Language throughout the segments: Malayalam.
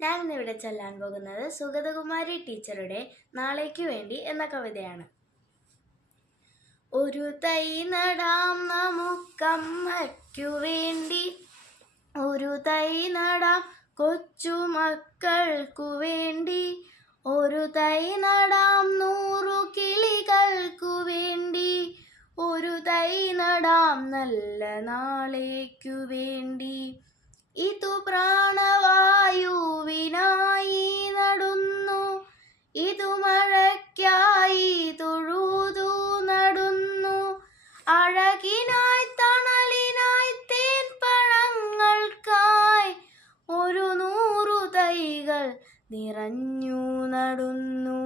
ഞാൻ ഇന്നിവിടെ ചൊല്ലാൻ പോകുന്നത് സുഗതകുമാരി ടീച്ചറുടെ നാളേക്കു വേണ്ടി എന്ന കവിതയാണ്. ഒരു തൈ നടാം നമുക്കമ്മയ്ക്കു വേണ്ടി, ഒരു തൈ നടാം കൊച്ചുമക്കൾക്കു വേണ്ടി, ഒരു തൈ നടാം 100 കിളികൾക്കു വേണ്ടി, ഒരു തൈ നടാം നല്ല നാളേക്കു വേണ്ടി. ഇതു പ്രാണവായുവിനായി നടുന്നു, ഇതു മഴയ്ക്കായി തൊഴുതു നടുന്നു, അഴകിനായി തണലിനായി തേൻപഴങ്ങൾക്കായി ഒരു 100 തൈകൾ നിറഞ്ഞു നടുന്നു.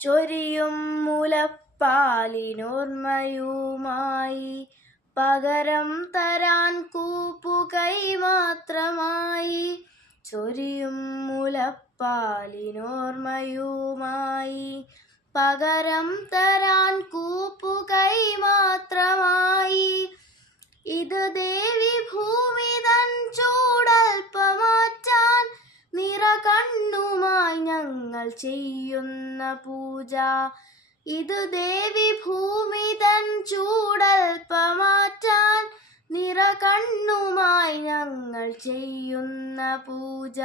ചൊരിയും മുലപ്പാലിനോർമ്മയുമായി പകരം തരാൻ കൂപ്പുകൈ മാത്രമായി, ചൊരിയും മുലപ്പാലിനോർമ്മയുമായി പകരം തരാൻ കൂപ്പുകൈ മാത്രമായി. ഇത് ദേവി ഭൂമി തൻ ചൂടൽപ്പമാറ്റാൻ നിറകണ്ണുമായി ഞങ്ങൾ ചെയ്യുന്ന പൂജ. ഇത് ദേവി ഭൂമി തൻ ചൂടൽപ്പമാറ്റാൻ നിറകണ്ണുമായി ഞങ്ങൾ ചെയ്യുന്ന പൂജ.